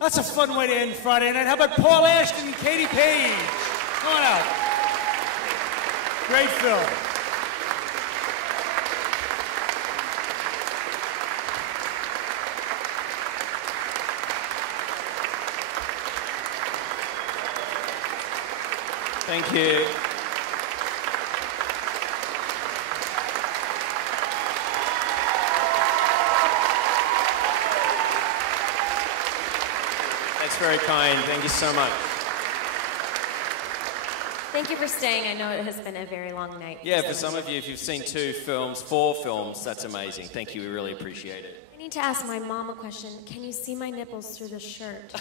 That's a fun way to end Friday night. How about Paul Ashton and Katie Page? Come on out. Great film. Thank you. That's very kind. Thank you so much. Thank you for staying. I know it has been a very long night. Yeah, for some of you, if you've seen 2 films, 4 films, that's amazing. Thank you. We really appreciate it. I need to ask my mom a question. Can you see my nipples through the shirt?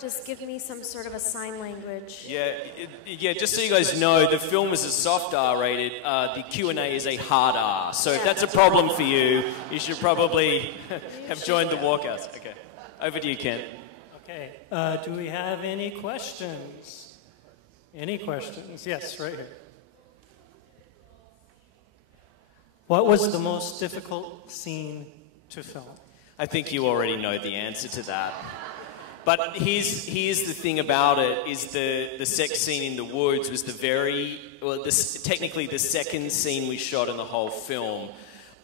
Just give me some sort of a sign language. Yeah. Just so you guys know, the film is a soft R rated. The Q&A is a hard R. So if that's a problem for you, you should probably have joined the walkouts. Okay. Over to you, Ken. Okay. Do we have any questions? Any questions? Yes, right here. What was the most difficult scene to film? I think you already know the answer to that. But here's the thing about it, is the sex scene in the woods was technically the second scene we shot in the whole film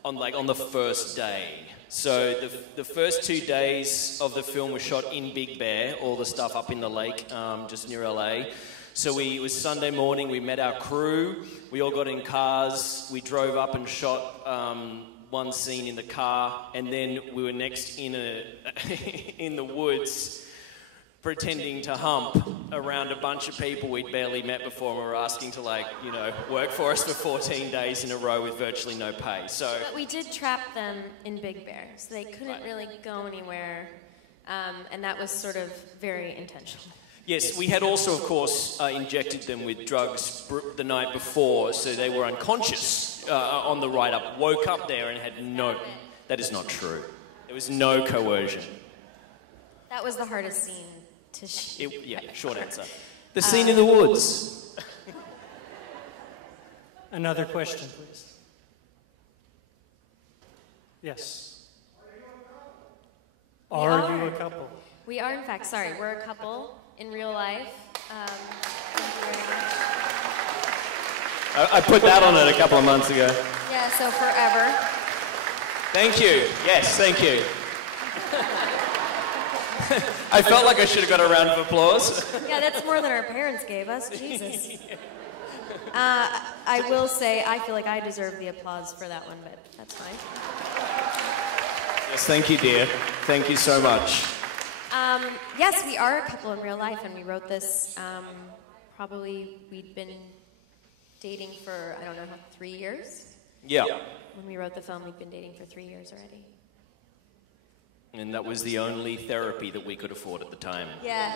on the first day. So the first 2 days of the film were shot in Big Bear, all the stuff up in the lake, just near LA. So it was Sunday morning, we met our crew, we all got in cars, we drove up and shot one scene in the car, and then we were next in the woods pretending to hump around a bunch of people we'd barely met before and were asking to work for us for 14 days in a row with virtually no pay. But we did trap them in Big Bear, so they couldn't really go anywhere, and that was sort of very intentional. Yes, we had also, of course, injected them with drugs the night before, so they were unconscious on the ride up, woke up there and had no... That is not true. There was no coercion. That was the hardest scene to shoot. Short answer. The scene in the woods. Another question, please. Yes. Are you a couple? We are, in fact. Sorry, we're a couple in real life. I put that on it a couple of months ago. Yeah, so forever. Thank you. Yes, thank you. I felt like I should have got a round of applause. Yeah, that's more than our parents gave us. Jesus. I will say, I feel like I deserve the applause for that one, but that's fine. Yes, thank you, dear. Thank you so much. Yes, we are a couple in real life, and we wrote this, probably we'd been dating for, 3 years? Yeah. When we wrote the film, we'd been dating for 3 years already. And that was the only therapy that we could afford at the time. Yeah.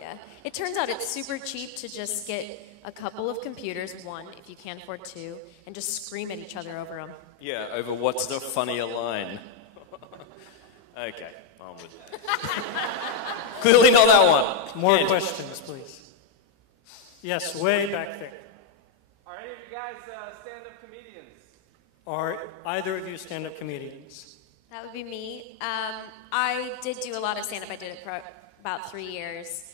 Yeah. It turns out it's super cheap to just get a couple of computers, one, if you can't afford 2, and just scream at each other over them. Yeah, over what's the funnier line. Okay, on with it. Clearly not that one. More questions, please. Yes, way back there. Are any of you guys stand-up comedians? Are either of you stand-up comedians? That would be me. I did do a lot of stand-up. I did it for about 3 years.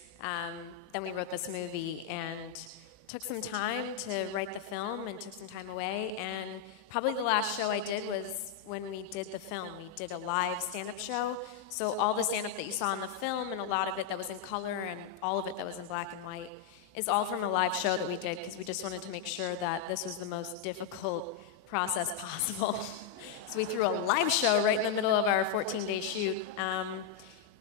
Then we wrote this movie and took some time to write the film and took some time away. And probably the last show I did was when we did the film. We did a live stand-up show. So all the stand-up that you saw in the film and a lot of it that was in color and all of it that was in black and white is all from a live show that we did because we just wanted to make sure that this was the most difficult process possible. So we threw a live show right in the middle of our 14-day shoot.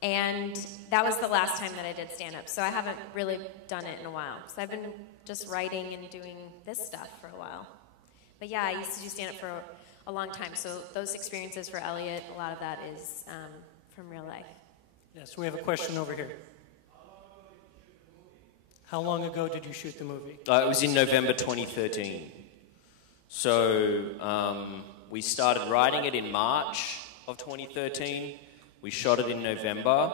And that was the last time that I did stand-up. So I haven't really done it in a while. So I've been just writing and doing this stuff for a while. But yeah, I used to do stand-up for a long time. So those experiences for Elliot, a lot of that is from real life. Yes, we have a question over here. How long ago did you shoot the movie? It was in November 2013. So we started writing it in March of 2013. We shot it in November,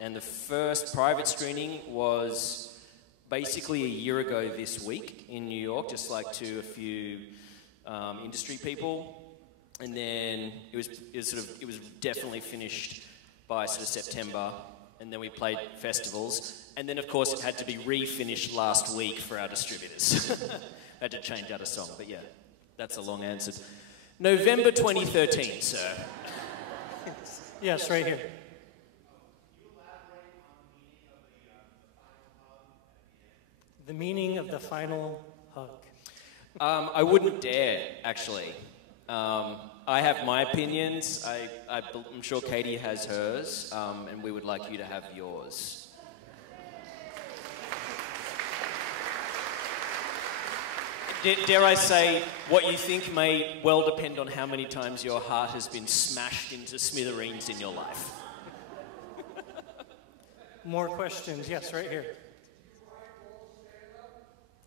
and the first private screening was basically a year ago this week in New York, just like to a few industry people. and then it was definitely finished by sort of September, and then we played festivals, and then of course it had to be refinished last week for our distributors. Had to change out a song, but yeah, that's a long answer. November 2013, sir. Yes, right here. The meaning of the final hug. I wouldn't dare, actually. I have my opinions. I'm sure Katie has hers, and we would like you to have yours. Dare I say, what you think may well depend on how many times your heart has been smashed into smithereens in your life. More questions? Yes, right here.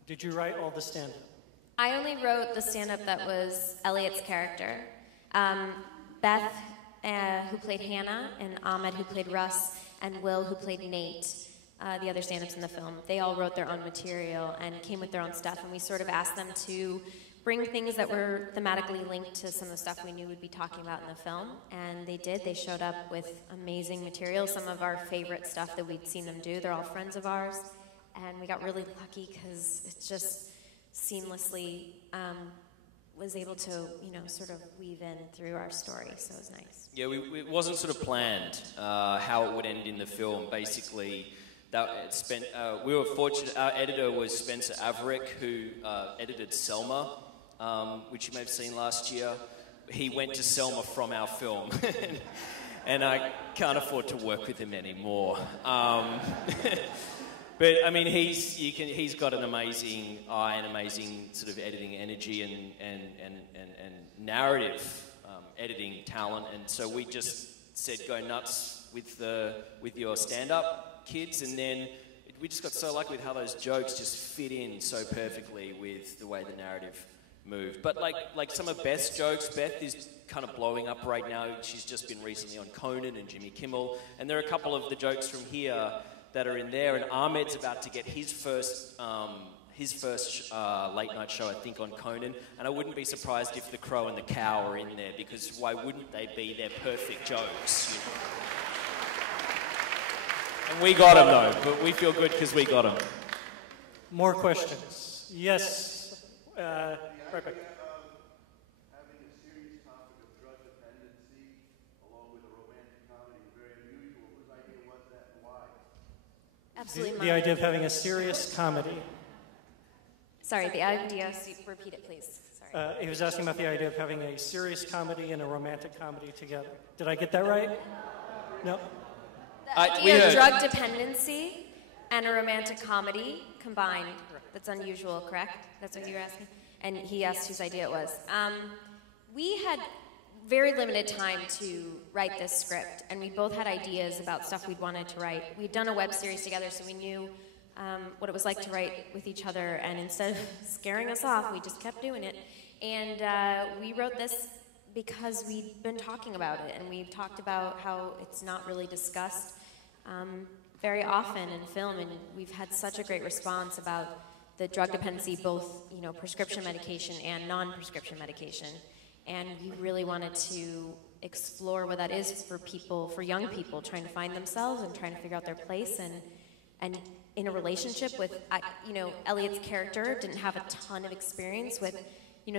Did you write all the stand-up? I only wrote the stand-up that was Elliot's character. Beth, who played Hannah, and Ahmed, who played Russ, and Will, who played Nate, the other stand-ups in the film, they all wrote their own material and came with their own stuff, and we sort of asked them to bring things that were thematically linked to some of the stuff we knew we'd be talking about in the film, and they did. They showed up with amazing material, some of our favorite stuff that we'd seen them do. They're all friends of ours, and we got really lucky because it just seamlessly was able to, sort of weave in through our story, so it was nice. Yeah, it wasn't sort of planned how it would end in the film. Basically, we were fortunate. Our editor was Spencer Averick, who edited Selma, which you may have seen last year. He went to Selma from our film, and I can't afford to work with him anymore. But I mean, he's got an amazing eye and amazing sort of editing energy and narrative editing talent, and so we just said go nuts with your stand-up, kids, and then we just got so lucky with how those jokes just fit in so perfectly with the way the narrative moved. But like some of Beth's jokes, Beth is kind of blowing up right now. She's just been recently on Conan and Jimmy Kimmel, and there are a couple of the jokes from here that are in there, and Ahmed's about to get his first late night show, I think, on Conan, and I wouldn't be surprised if The Crow and the Cow are in there, because why wouldn't they be? They're perfect jokes. And we got them, though, but we feel good because we got them. More questions? Yes. Right back. Absolutely. The idea of having a serious comedy. Sorry, the idea, repeat it, please. Sorry. He was asking about the idea of having a serious comedy and a romantic comedy together. Did I get that right? No? The idea of drug dependency and a romantic comedy combined. That's unusual, correct? That's what you were asking? And he asked whose idea it was. We had very limited time to write this script, and we both had ideas about stuff we'd wanted to write. We'd done a web series together, so we knew what it was like to write with each other, and instead of scaring us off, we just kept doing it. And we wrote this because we'd been talking about it, and we've talked about how it's not really discussed very often in film, and we've had such a great response about the drug dependency, both prescription medication and non-prescription medication. And we really wanted to explore what that is for people, for young people, trying to find themselves and trying to figure out their place, and in a relationship with, Elliot's character didn't have a ton of experience with,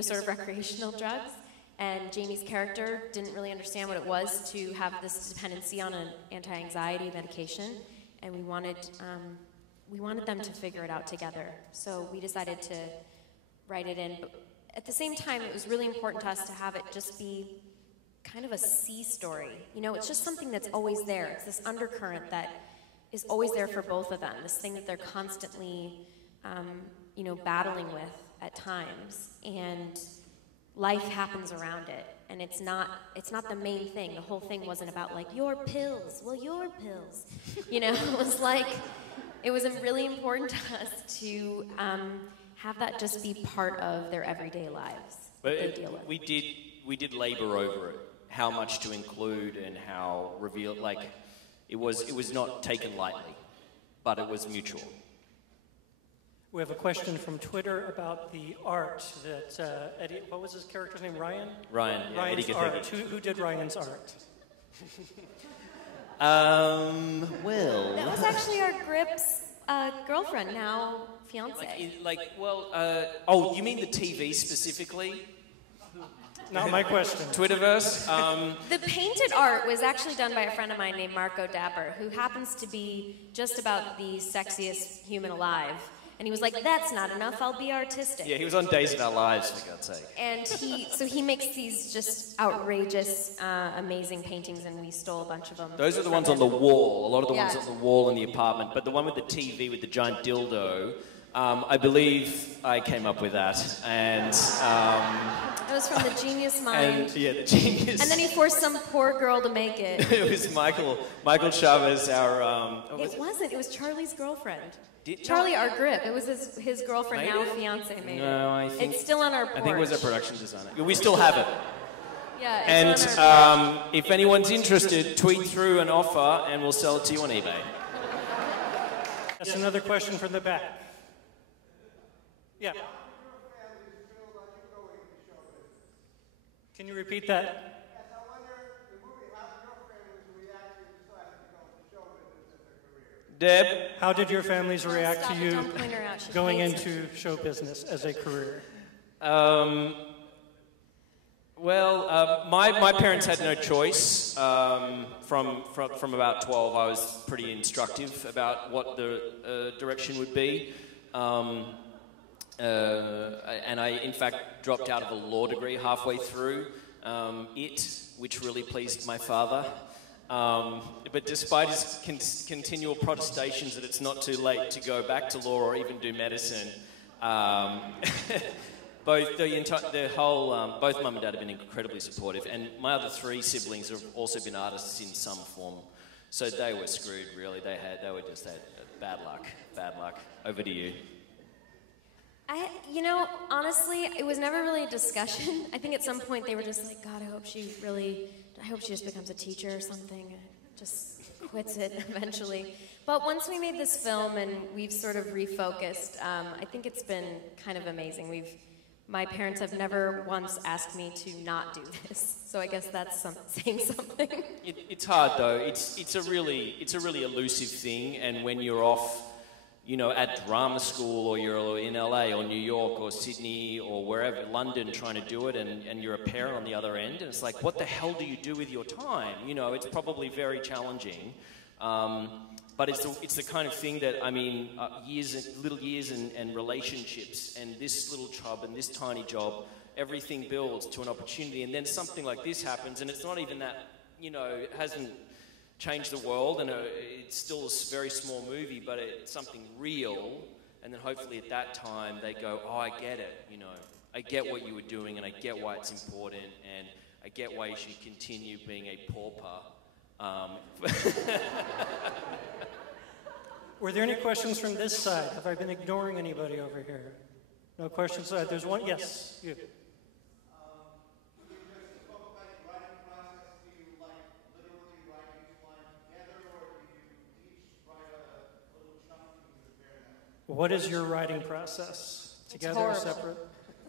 sort of recreational drugs, and Jamie's character didn't really understand what it was to have this dependency on an anti-anxiety medication, and we wanted them to figure it out together. So we decided to write it in. But at the same time, it was really important to us to have it just be kind of a C story. It's just something that's always there. It's this undercurrent that is always there for both of them, this thing that they're constantly, battling with at times. And life happens around it, and it's not the main thing. The whole thing wasn't about, your pills. Well, your pills. It was really important to us to have that just be part of their everyday lives. But we did labor over it, how much to include and how reveal. It was not taken lightly, but it was mutual. We have a question from Twitter about the art that Eddie, what was his character's name, Ryan? Ryan, yeah, Ryan's Eddie art. Gathegi. Who did Ryan's art? Well... That was actually our Grip's girlfriend, now fiance. Oh, you mean the TV specifically? Not my question. Twitterverse? The painted art was actually done by a friend of mine named Marco Dapper, who happens to be just about the sexiest human alive. And he was like, that's not enough, I'll be artistic. Yeah, he was on Days of Our Lives, for God's sake. And he makes these just outrageous, amazing paintings, and we stole a bunch of them. Those are the ones on the wall, a lot of the ones Yeah. on the wall in the apartment. But the one with the TV with the giant dildo, I believe I came up with that. And... It was from the genius mind. yeah, the genius. And then he forced some poor girl to make it. It was Michael Chavez, our... It wasn't. It was Charlie's girlfriend. Did- Charlie, our grip. It was his girlfriend, Made now it? fiance, made it. No, I think... It's still on our porch. I think it was our production designer. We still have it. Yeah, it's And on our porch. if anyone's interested, tweet through an offer and we'll sell it to you on eBay. That's another question from the back. Yeah. Can you repeat that? Deb? How did your families react Stop to it, you don't point her out. She going hates it. into show business as a career? My parents had no choice. From about 12, I was pretty instructive about what the direction would be. And I, in fact, dropped out of a law degree halfway through which really pleased my father. But despite his continual protestations that it's not too late to go back to law or even do medicine, both mum and dad have been incredibly supportive, and my other three siblings have also been artists in some form. So they were screwed, really. They just had bad luck. Bad luck. Over to you. Honestly, it was never really a discussion. I think at some point they were just like, God, I hope she just becomes a teacher or something, and just quits it eventually. But once we made this film and we've sort of refocused, I think it's been kind of amazing. My parents have never once asked me to not do this, so I guess that's saying something. It's hard though. It's a really elusive thing, and when you're off, at drama school, or you're in LA or New York or Sydney or wherever, London, trying to do it, and you're a parent on the other end, and it's like, what the hell do you do with your time? It's probably very challenging. But it's the kind of thing that, little years and relationships, and this little job and this tiny job, everything builds to an opportunity, and then something like this happens, and it's not even that, it hasn't changed the world, and it's still a very small movie, but it's something real, and then hopefully at that time they go, oh, I get it, I get what you were doing, and I get why it's important, and I get why you should continue being a pauper. Were there any questions from this side? Have I been ignoring anybody over here? No questions. There's one. Yes, you. What is your writing process? Together or separate?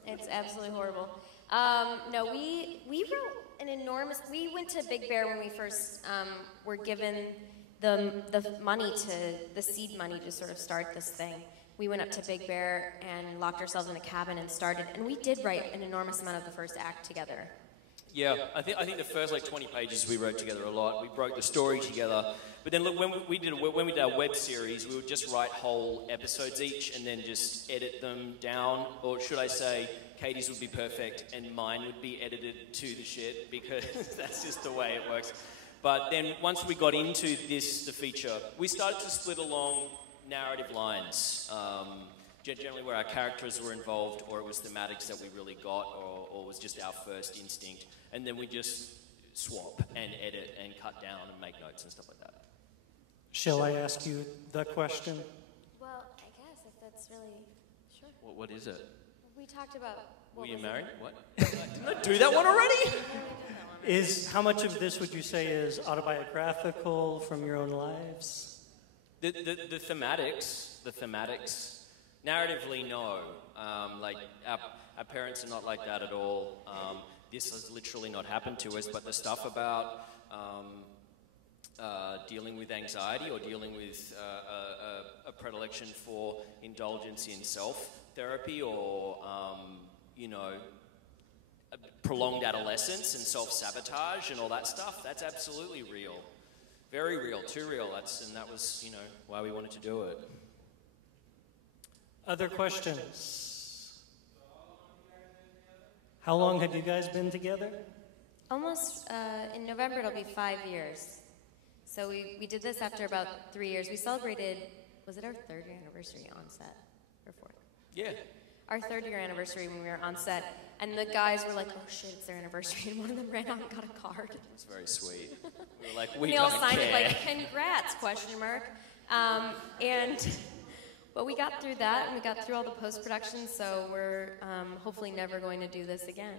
It's absolutely horrible. No, we wrote an enormous. We went to Big Bear when we first were given the money the seed money to sort of start this thing. We went up to Big Bear and locked ourselves in a cabin and started. And we did write an enormous amount of the first act together. Yeah, I think the first 20 pages we wrote together a lot. We broke the story together. But then look, when we did our web series, we would just write whole episodes each and then just edit them down. Or should I say, Katie's would be perfect and mine would be edited to the shit, because that's just the way it works. But then once we got into the feature, we started to split along narrative lines. Generally where our characters were involved, or it was thematics that we really got, or was just our first instinct. And then we just swap and edit and cut down and make notes and stuff like that. Shall I ask you the question? Well, I guess if that's really sure. What is it? We talked about. Were you married? What? Didn't I do that one already? How much of this would you say is autobiographical from your own lives? The thematics Narratively, no. Like, our parents are not like that at all. This has literally not happened to us, but the stuff about dealing with anxiety or dealing with a predilection for indulgence in self-therapy or, you know, prolonged adolescence and self-sabotage and all that stuff, that's absolutely real. Very real, too real. And that was, you know, why we wanted to do it. Other questions? How long have you guys been together? Almost, in November it'll be 5 years. So we did this after about 3 years. We celebrated, was it our 3rd year anniversary on set? Or 4th? Yeah. Our 3rd year anniversary when we were on set. And the guys were like, oh shit, it's their anniversary. And one of them ran out and got a card. It was very sweet. We were like, we they all don't signed care. it like, congrats, question mark. But we got through that and we got through all the post-production, so we're hopefully never going to do this again.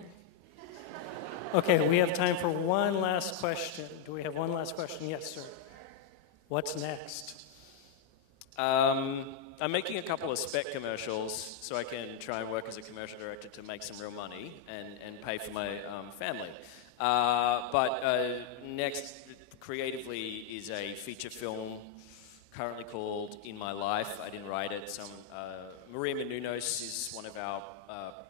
Okay, we have time for one last question. Do we have one last question? Yes, sir. What's next? I'm making a couple of spec commercials so I can try and work as a commercial director to make some real money and pay for my family. But next, creatively, is a feature film currently called In My Life. I didn't write it. Maria Menounos is one of our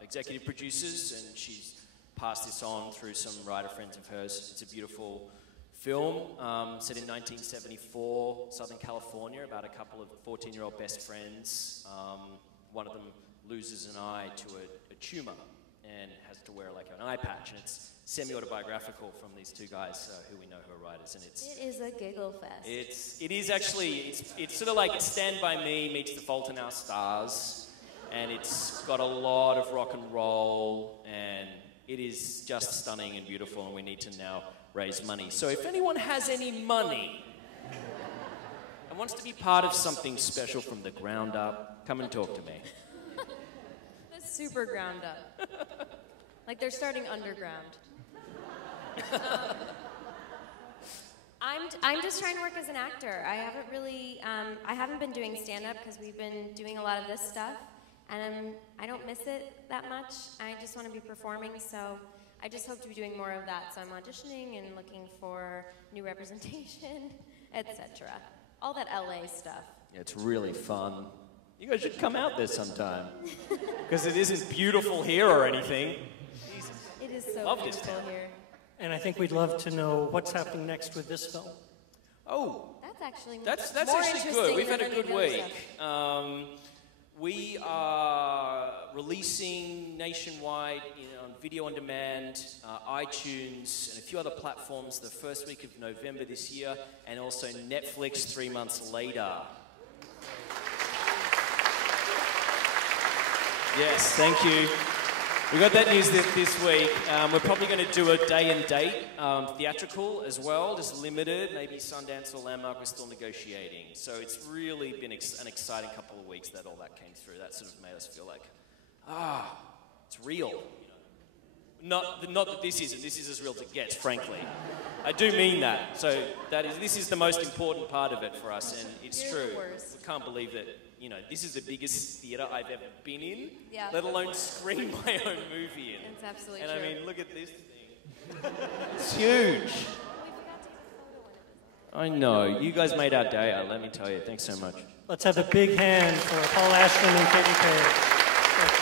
executive producers, and she's passed this on through some writer friends of hers. It's a beautiful film set in 1974, Southern California, about a couple of 14-year-old best friends. One of them loses an eye to a tumor and has to wear like an eye patch, and it's semi-autobiographical from these two guys who we know who are writers, and It is a giggle fest. It is actually, it's sort of like Stand By Me meets The Fault in Our Stars, and it's got a lot of rock and roll, and it is just stunning and beautiful, and we need to now raise money. So if anyone has any money and wants to be part of something special from the ground up, come and talk to me. The super ground up. Like they're starting underground. I'm just trying to work as an actor. I haven't really, I haven't been doing stand-up because we've been doing a lot of this stuff, and I don't miss it that much. I just want to be performing, so I just hope to be doing more of that. So I'm auditioning and looking for new representation, etc. All that LA stuff. Yeah, it's really fun. You guys should come out there sometime, because it isn't beautiful here or anything. It is so Love this beautiful town. here. And I think we'd love to know what's happening next with this film. Oh, That's actually that's more actually interesting good. We've than had a any of good the other week. stuff. We are releasing nationwide on video on demand, iTunes, and a few other platforms the first week of November this year, and also Netflix 3 months later. Yes, thank you. We got that news this week. We're probably going to do a day and date theatrical as well, just limited, maybe Sundance or Landmark. We're still negotiating. So it's really been an exciting couple of weeks that all that came through. That sort of made us feel like, it's real. Not that this isn't. This is as real as it gets, frankly. I do mean that. So this is the most important part of it for us, and it's You're the true. worst. We can't believe that. This is the biggest theatre I've ever been in, Yeah. let alone screen my own movie in. It's absolutely And true. I mean, look at this thing. It's huge. I know. You guys made our day, let me tell you. Thanks so much. Let's have a big hand for Paul Ashton and Katie Page.